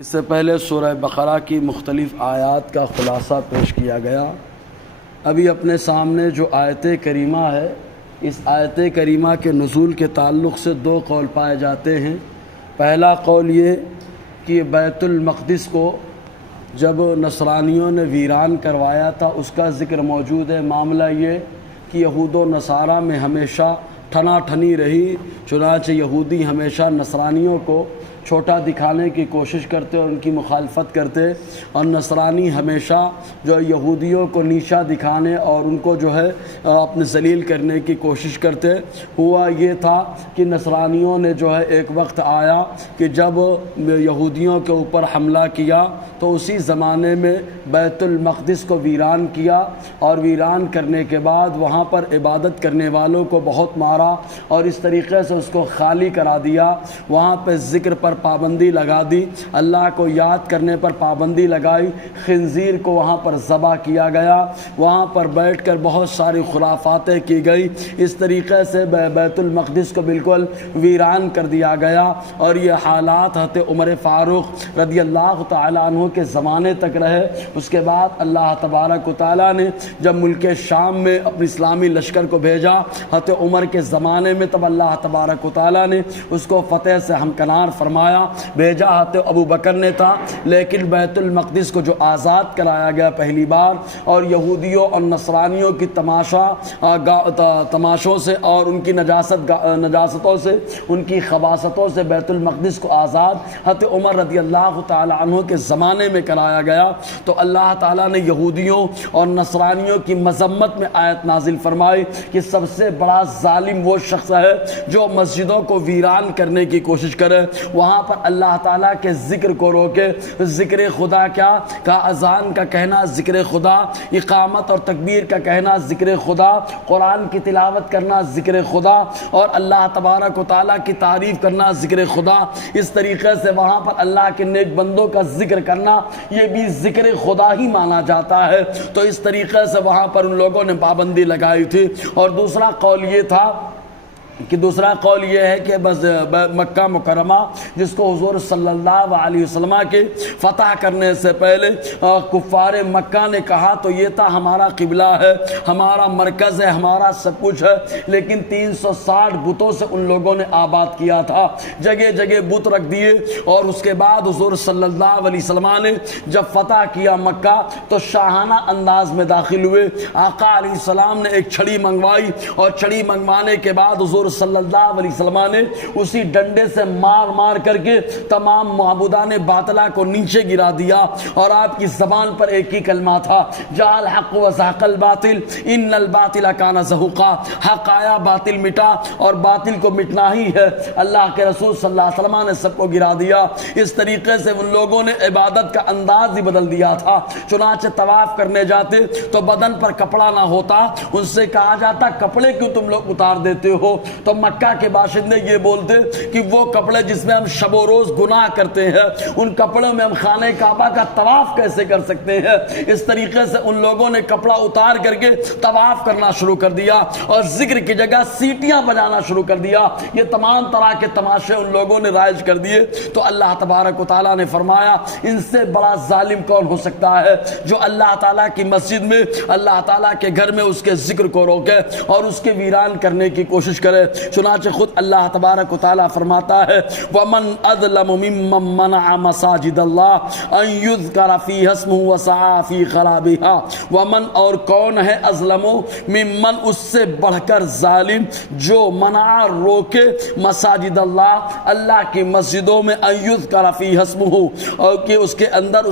اس سے پہلے سورہ بقرہ کی مختلف آیات کا خلاصہ پیش کیا گیا۔ ابھی اپنے سامنے جو آیت کریمہ ہے، اس آیت کریمہ کے نزول کے تعلق سے دو قول پائے جاتے ہیں۔ پہلا قول یہ کہ بیت المقدس کو جب نصرانیوں نے ویران کروایا تھا اس کا ذکر موجود ہے۔ معاملہ یہ کہ یہود و نصارہ میں ہمیشہ ٹھنا ٹھنی رہی، چنانچہ یہودی ہمیشہ نصرانیوں کو چھوٹا دکھانے کی کوشش کرتے اور ان کی مخالفت کرتے، اور نصرانی ہمیشہ جو یہودیوں کو نیچا دکھانے اور ان کو جو ہے اپنے ذلیل کرنے کی کوشش کرتے۔ ہوا یہ تھا کہ نصرانیوں نے جو ہے ایک وقت آیا کہ جب یہودیوں کے اوپر حملہ کیا تو اسی زمانے میں بیت المقدس کو ویران کیا، اور ویران کرنے کے بعد وہاں پر عبادت کرنے والوں کو بہت مارا اور اس طریقے سے اس کو خالی کرا دیا۔ وہاں پہ ذکر پر پابندی لگا دی، اللہ کو یاد کرنے پر پابندی لگائی، خنزیر کو وہاں پر ذبح کیا گیا، وہاں پر بیٹھ کر بہت ساری خرافاتیں کی گئی۔ اس طریقے سے بیت المقدس کو بالکل ویران کر دیا گیا، اور یہ حالات حضرت عمر فاروق رضی اللہ تعالیٰ عنہ کے زمانے تک رہے۔ اس کے بعد اللہ تبارک و تعالیٰ نے جب ملک شام میں اپنے اسلامی لشکر کو بھیجا حضرت عمر کے زمانے میں، تب اللہ تبارک و تعالیٰ نے اس کو فتح سے ہمکنار فرمایا۔ بھیجا حضرت ابو بکر نے تھا، لیکن بیت المقدس کو جو آزاد کرایا گیا پہلی بار، اور یہودیوں اور نصرانیوں کی تماشوں سے اور ان کی نجاستوں سے، ان کی خباثتوں سے بیت المقدس کو آزاد حضرت عمر رضی اللہ تعالی عنہ کے زمانے میں کرایا گیا، تو اللہ تعالیٰ نے یہودیوں اور نصرانیوں کی مذمت میں آیت نازل فرمائی کہ سب سے بڑا ظالم وہ شخص ہے جو مسجدوں کو ویران کرنے کی کوشش کرے، وہاں پر اللہ تعالیٰ کے ذکر کو روکے۔ ذکر خدا کیا کا اذان کا کہنا ذکر خدا، اقامت اور تکبیر کا کہنا ذکر خدا، قرآن کی تلاوت کرنا ذکر خدا، اور اللہ تبارک و تعالیٰ کی تعریف کرنا ذکر خدا۔ اس طریقے سے وہاں پر اللہ کے نیک بندوں کا ذکر کرنا یہ بھی ذکر خدا ہی مانا جاتا ہے۔ تو اس طریقے سے وہاں پر ان لوگوں نے پابندی لگائی تھی۔ اور دوسرا قول یہ ہے کہ بس مکہ مکرمہ جس کو حضور صلی اللہ علیہ وسلم کے فتح کرنے سے پہلے کفار مکہ نے کہا تو یہ تھا ہمارا قبلہ ہے، ہمارا مرکز ہے، ہمارا سب کچھ ہے، لیکن 360 بتوں سے ان لوگوں نے آباد کیا تھا، جگہ جگہ بت رکھ دیے۔ اور اس کے بعد حضور صلی اللہ علیہ وسلم نے جب فتح کیا مکہ تو شاہانہ انداز میں داخل ہوئے۔ آقا علیہ السلام نے ایک چھڑی منگوائی، اور چھڑی منگوانے کے بعد حضور صلی اللہ علیہ وسلم نے اسی ڈنڈے سے مار مار کر کے تمام معبودان باطلہ کو نیچے گرا دیا، اور آپ کی زبان پر ایک ہی کلمہ تھا، جاء الحق وزهق الباطل ان الباطل کان زہوقا، حق آیا باطل مٹا، اور باطل کو مٹنا ہی ہے۔ اللہ کے رسول صلی اللہ علیہ وسلم نے سب کو گرا دیا۔ اس طریقے سے ان لوگوں نے عبادت کا انداز ہی بدل دیا تھا۔ چنانچہ طواف کرنے جاتے تو بدن پر کپڑا نہ ہوتا، ان سے کہا جاتا کپڑے کیوں تم لوگ اتار دیتے ہو؟ تو مکہ کے باشندے یہ بولتے کہ وہ کپڑے جس میں ہم شب و روز گناہ کرتے ہیں، ان کپڑوں میں ہم خانہ کعبہ کا طواف کیسے کر سکتے ہیں؟ اس طریقے سے ان لوگوں نے کپڑا اتار کر کے طواف کرنا شروع کر دیا، اور ذکر کی جگہ سیٹیاں بجانا شروع کر دیا۔ یہ تمام طرح کے تماشے ان لوگوں نے رائج کر دیے۔ تو اللہ تبارک و تعالیٰ نے فرمایا ان سے بڑا ظالم کون ہو سکتا ہے جو اللہ تعالیٰ کی مسجد میں، اللہ تعالیٰ کے گھر میں اس کے ذکر کو روکے اور اس کے ویران کرنے کی کوشش کرے۔ چنانچہ خود اللہ تبارک و تعالیٰ فرماتا ہے وَمَنْ أَظْلَمُ مِمَّنْ مَنَعَ مَسَاجِدَ اللَّهِ أَنْ يُذْكَرَ فِيهَا اسْمُهُ وَسَعَىٰ فِي خَرَابِهَا وَمَنْ اور کون ہے اظلم ممن اس سے بڑھ کر ظالم جو منع روکے مساجد اللہ، اللہ کی مسجدوں میں أَنْ يُذْكَرَ فِيهَا اسْمُهُ، اور کہ اس کے اندر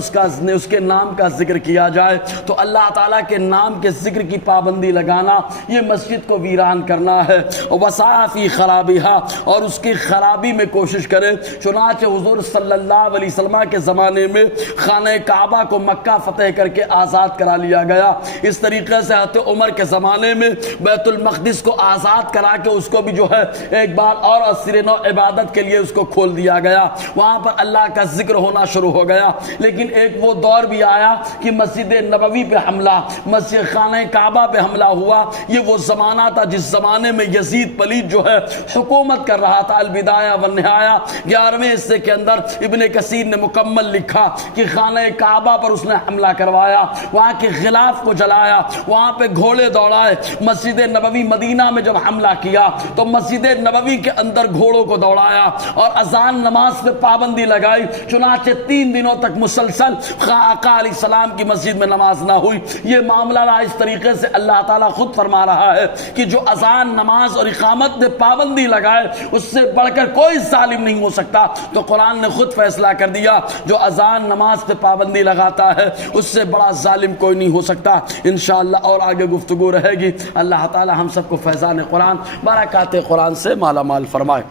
اس کے نام کا ذکر کیا جائے۔ تو اللہ تعالیٰ کے نام کے ذکر کی پابندی لگانا یہ مسجد کو ویران کرنا ہے۔ وَسَعَىٰ فِي خَرَابِهَا، اور اس کی خرابی میں کوشش کرے۔ چنانچہ حضور صلی اللہ علیہ وسلم کے زمانے میں خانہ کعبہ کو مکہ فتح کر کے آزاد کرا لیا گیا۔ اس طریقے سے حضرت عمر کے زمانے میں بیت المقدس کو آزاد کرا کے اس کو بھی جو ہے ایک بار اور عصر نو عبادت کے لیے اس کو کھول دیا گیا، وہاں پر اللہ کا ذکر ہونا شروع ہو گیا۔ لیکن ایک وہ دور بھی آیا کہ مسجد نبوی پہ حملہ، مسجد خانہ کعبہ پہ حملہ ہوا۔ یہ وہ زمانہ تھا جس زمانے میں یزید ولید جو ہے حکومت کر رہا تھا۔ البدایہ والنہایہ 11ویں حصے کے اندر ابن کثیر نے مکمل لکھا کہ خانہ کعبہ پر اس نے حملہ کروایا، وہاں کے غلاف کو جلایا، وہاں پہ گھوڑے دوڑائے۔ مسجد نبوی مدینہ میں جب حملہ کیا تو مسجد نبوی کے اندر گھوڑوں کو دوڑایا اور اذان نماز پہ پابندی لگائی، چنانچہ 3 دنوں تک مسلسل آقا علیہ السلام کی مسجد میں نماز نہ ہوئی۔ یہ معاملہ اس طریقے سے اللہ تعالیٰ خود فرما رہا ہے کہ جو اذان نماز اور اقامت میں پابندی لگائے اس سے بڑھ کر کوئی ظالم نہیں ہو سکتا۔ تو قرآن نے خود فیصلہ کر دیا جو اذان نماز پہ پابندی لگاتا ہے اس سے بڑا ظالم کوئی نہیں ہو سکتا۔ انشاءاللہ اور آگے گفتگو رہے گی۔ اللہ تعالیٰ ہم سب کو فیضان قرآن، برکات قرآن سے مالا مال فرمائے۔